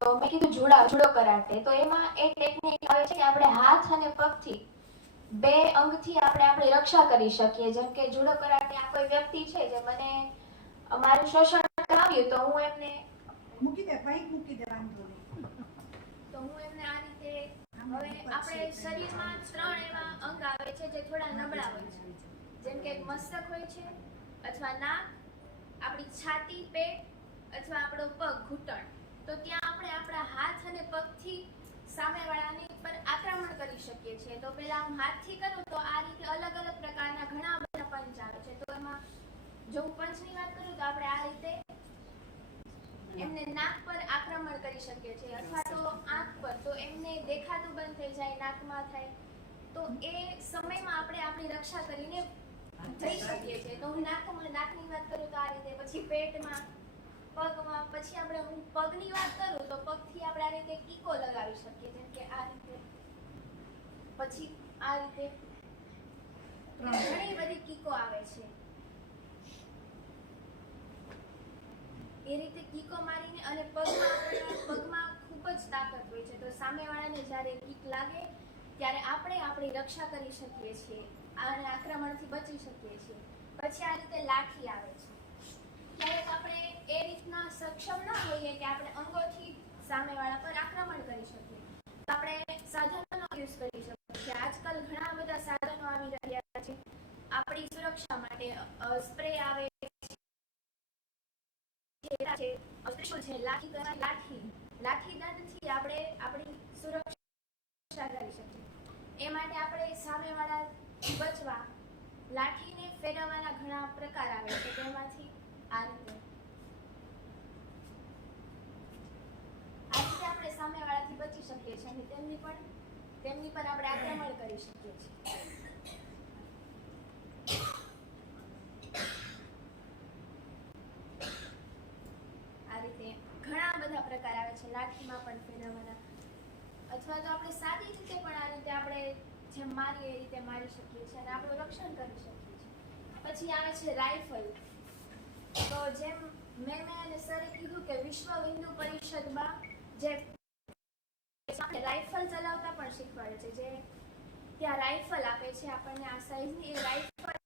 તો મેં કીધું જુડો કરાટે, તો એમાં એક ટેકનિક આવે છે કે આપણે હાથ અને પગથી બે અંગથી આપણે આપણી રક્ષા કરી શકીએ. જેમ કે જુડો કરાટે આ કોઈ વ્યક્તિ છે જે મને મારું શોષણ કરાવ્યું, તો હું એમને મૂકી દે વાંધો નહીં. તો હું એમને આ રીતે, હવે આપણે શરીરમાં 3 એવા અંગ આવે છે જે થોડા નબળા હોય છે, જેમ કે મસ્તક હોય છે, અથવા નાક, આપણી છાતી, પેટ અથવા આપણો પગ, ઘૂંટણ. તો ત્યાં આપણે આપણા હાથ અને પગથી સામેવાળાની પર આક્રમણ કરી શકીએ છીએ. તો પહેલા હું હાથથી કરું તો આ રીતે અલગ અલગ પ્રકારના ઘણા બધા પંચ આવે છે. તો એમાં જો હું પંચની વાત કરું તો આપણે આ રીતે એમને નાક પર આક્રમણ કરી શકીએ છીએ, અથવા તો આંખ પર. તો એમને દેખાતું બંધ થઈ જાય, નાકમાં થાય, તો એ સમયમાં આપણે આપણી રક્ષા કરીને જઈ શકીએ છીએ. તો હું નાકની વાત કરું તો આ રીતે, પછી પેટમાં, પગમાં, પછી આપણે હું પગની વાત કરું તો પગથી આપણે આ રીતે કીકો લગાવી શકીએ, જેમ કે આ રીતે, પછી આ રીતે ઘણી બધી કીકો આવે છે. એ રીતે કીકો મારીને, અને પગમાં ખૂબ જ તાકાત હોય છે. તો સામેવાળાને જ્યારે કીક લાગે ત્યારે આપણે આપણી રક્ષા કરી શકીએ છીએ અને આક્રમણથી બચી શકીએ છીએ. પછી આ રીતે લાઠી આવે છે. ક્યારેક આપણે એ રીતના સક્ષમ ન હોઈએ કે આપણે અંગોથી સામેવાળા પર આક્રમણ કરી શકીએ, તો આપણે સાધનોનો યુઝ કરી શકીએ. આજકાલ ઘણા બધા સાધનો આવી રહ્યા છે આપણી સુરક્ષા માટે. સ્પ્રે આવે છે, લાઠી દંડથી આપણે આપણી સુરક્ષા કરી શકીએ. એ માટે આપણે સામેવાળાથી બચવા લાઠીને ફેરવવાના ઘણા પ્રકાર આવે છે. તેમાંથી આ રીતે આપણે સામેવાળાથી બચી શકીએ છીએ અને તેમની પર આપણે આક્રમણ કરી શકીએ છીએ. આ રીતે ઘણા બધા પ્રકાર આવે છે લાઠીમાં પણ ફેરવવાના, અથવા તો આપણે સાદી રીતે પણ આ રીતે આપણે જેમ મારીએ એ રીતે મારી શકીએ છીએ અને આપણું રક્ષણ કરી શકીએ છીએ. પછી આવે છે રાઇફલ. તો જેમ મેં અને સરે કીધું કે વિશ્વ હિન્દુ પરિષદમાં જે રાઇફલ ચલાવતા પણ શીખવાડે છે, જે ત્યાં રાઇફલ આપે છે આપણને આ સાઈઝની, એ રાઇફલ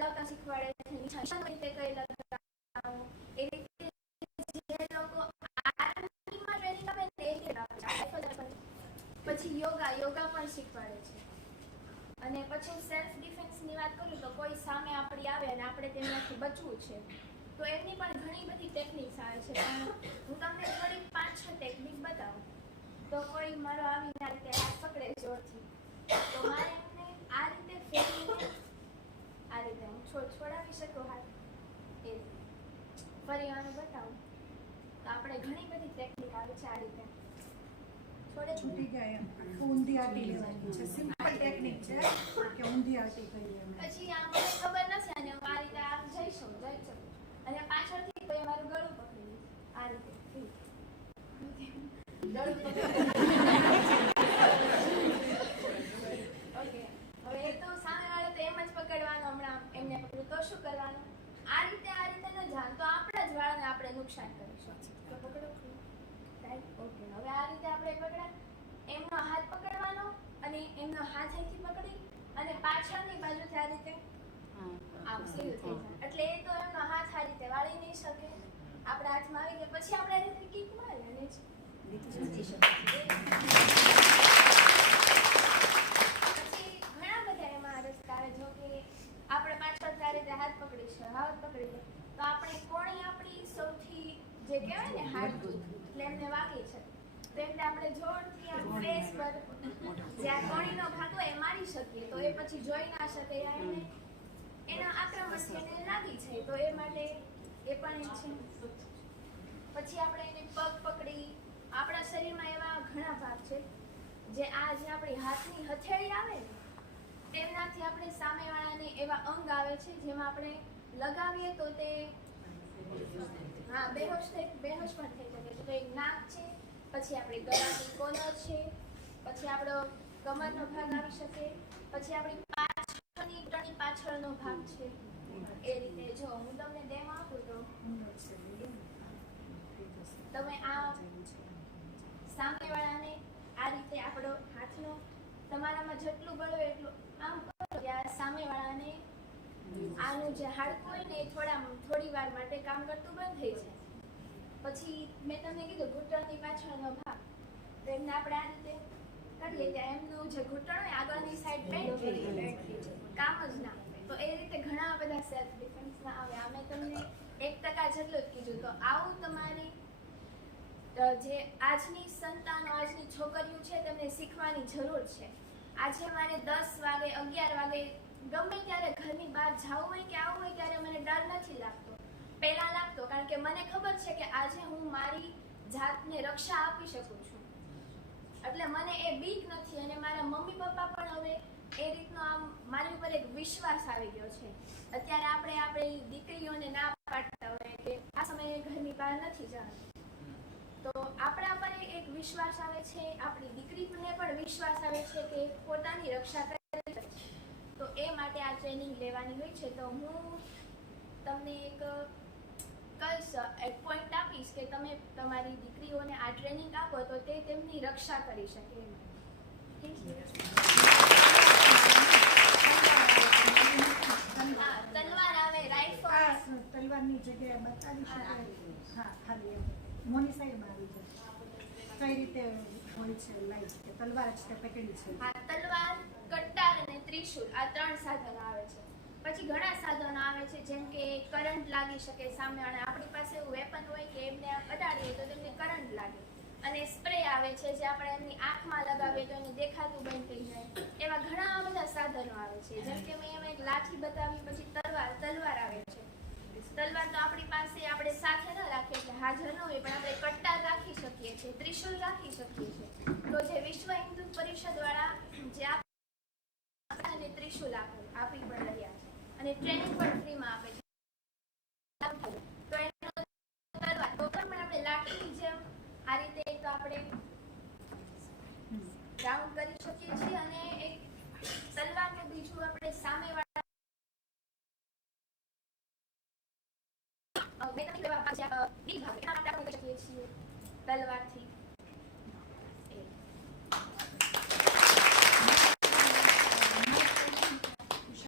ચલાવતા શીખવાડે છે. નિશાન રીતે કઈ લગાવવું, એ રીતે જે લોકો આર્મીમાં ટ્રેનિંગ આપે ને એ રીતે આપે. પછી યોગા પણ શીખવાડે છે. અને પછી સેલ્ફ ડિફેન્સની વાત કરું તો કોઈ સામે આપણી આવે અને આપણે તેનાથી બચવું છે, તો એમની પણ ઘણી બધી ટેકનિક્સ આવે છે. પણ હું તમને થોડી 5-6 ટેકનિક બતાવું. તો કોઈ મારો આવીને આ રીતે હાથ પકડે જોરથી, તો મારે એમને આ રીતે ફેરવીને આ રીતે હું છોડાવી શકું હાથ, એ ફરી આને બતાવું તો આપણે ઘણી બધી ટેકનિક આવે છે. આ રીતે છૂટી જાય એમ ઊંધી આટી લેવાની છે. સિમ્પલ ટેકનિક છે કે ઊંધી આટી કરીએ. પછી આ મને ખબર નથી અને હું આ રીતે આમ જઈ શકું અને પાછળથી કોઈ મારું ગળું પકડી આ રીતે ગળું પકડી. ઓકે, હવે એ તો સામેવાળો તો એમ જ પકડવાનો, હમણાં એમને પકડું તો શું કરવાનું? આ રીતે ન જાણ તો આપણા જ વાળને આપણે નુકસાન કરીશું. તો પકડો રાઈટ. ઓકે, હવે આ રીતે આપણે એમનો હાથ પકડવાનો અને એમનો હાથ અહીંથી પકડી અને પાછળની બાજુથી આ રીતે આમ સીલ થઈ જાય. એટલે એ તો એમનો હાથ આ રીતે વાળી નહીં શકે, આપણા હાથમાં આવી ગયા પછી આપણે આ રીતે કિક મારી અને જીતી શકીએ. પછી ઘણા બધા એમાં રસ્તા આવે, જો કે આપણે પાછળથી આ રીતે હાથ પકડી લે તો આપણે કોણી આપણી સૌથી જે કહેવાય ને હાડકું, એટલે એમને વાગી છે તો એમને આપણે જોરથી આમ ફેસ પર જ્યાં કોણીનો ભાગ હોય એ મારી શકીએ, તો એ પછી જોઈ ના શકે, એના આક્રમણથી એને લાગી છે. તો એ માટે એ પણ એક છે. પછી આપણે એને પગ પકડી, આપણા શરીરમાં એવા ઘણા ભાગ છે જે આપણી હાથની હથેળી આવે ને તેમનાથી આપણે સામેવાળાને એવા અંગ આવે છે જેમાં આપણે લગાવીએ તો તે બેહોશ પણ થઈ શકે છે. તો એક નાક છે, પછી આપણી ગળાની કોલર છે, પછી આપણો કમરનો ભાગ આવી શકે, પછી આપણી પાછળનો ભાગ છે. એ રીતે જો હું તમને ડેમો આપું તો તમે આ સામેવાળાને આ રીતે આપણો હાથનો તમારામાં જેટલું બળ હોય એટલું આમ કરો ત્યાં સામેવાળાને આનું જે હાડકું હોય ને એ થોડી વાર માટે કામ કરતું બંધ થઈ જાય. પછી મેં તમને કીધું ઘૂંટણની પાછળનો ભાગ, તો એમને આપણે આ રીતે કરીએ ત્યાં એમનું જે ઘૂંટણ હોય આગળની સાઈડ બેન્ડ થઈ જાય, કામ જ ના આવે. તો એ રીતે ઘણા બધા સેલ્ફ ડિફેન્સના આવે. આ મેં તમને 1% જેટલું જ કીધું. તો આવું તમારી જે આજની સંતાનો, આજની છોકરીઓ છે તેમને શીખવાની જરૂર છે. આજે મારે 10 વાગે 11 વાગે ગમે ત્યારે ઘરની બહાર જવું હોય કે આવવું હોય ત્યારે મને ડર નથી લાગતો. પહેલા લાગતો, કારણ કે મને ખબર છે કે આજે હું મારી જાતને રક્ષા આપી શકું છું, એટલે મને એ બીક નથી. અને મારા મમ્મી પપ્પા પણ હવે એ રીતનો આમ મારી ઉપર એક વિશ્વાસ આવી ગયો છે. અત્યારે આપણે આપણી દીકરીઓને ના પાડતા હોય કે આ સમયે ઘરની બહાર નથી જવાનું, તો આપણા પર એક વિશ્વાસ આવે છે, આપણી દીકરીને પણ વિશ્વાસ આવે છે કે પોતાની રક્ષા કરી શકે છે. તો એ માટે આ ટ્રેનિંગ લેવાની હોય છે. તો હું તમને એક પોઈન્ટ આપીશ કે તમે તમારી દીકરીઓને આ ટ્રેનિંગ આપો તો તે તેમની રક્ષા કરી શકે. તલવાર આવે, રાઇફલ, તલવારની જગ્યાએ બતાવી શકે. હા, ખાલી એમ મોની સાઈડમાં આવી જાય કઈ રીતે હોય છે લાઈફ કે તલવાર જ તે પકડી છે. હા, તલવાર, કટ્ટાર અને ત્રિશુલ આ 3 સાધનો આવે છે. પછી ઘણા સાધનો આવે છે, જેમ કે કરંટ લાગી શકે સામેવાળા. આપણી પાસે એવું વેપન હોય કે એમને અડાડીએ તો તેમને કરંટ લાગે. અને સ્પ્રે આવે છે જે આપણે એમની આંખમાં લગાવીએ તો એને દેખાતું બંધ થઈ જાય. એવા ઘણા બધા સાધનો આવે છે. જેમ કે મેં એમાં એક લાઠી બતાવી. પછી તલવાર આવે છે. તલવાર તો આપણી પાસે આપણે સાથે ન રાખીએ એટલે હાજર ન હોય, પણ આપણે કટ્ટાર રાખી શકીએ છીએ, ત્રિશુલ રાખી શકીએ છીએ. તો જે વિશ્વ હિન્દુ પરિષદ વાળા જે અને ત્રિશુલ આપી પણ રહ્યા છે અને ટ્રેનિંગ પણ ફ્રીમાં આપે છે. તો એનો તલવાર તો પણ આપણે લાઠીની જેમ આ રીતે એક આપણે રાઉન્ડ કરી શકીએ છીએ. અને એક તલવારનું બીજું આપણે સામેવાળા તલવારથી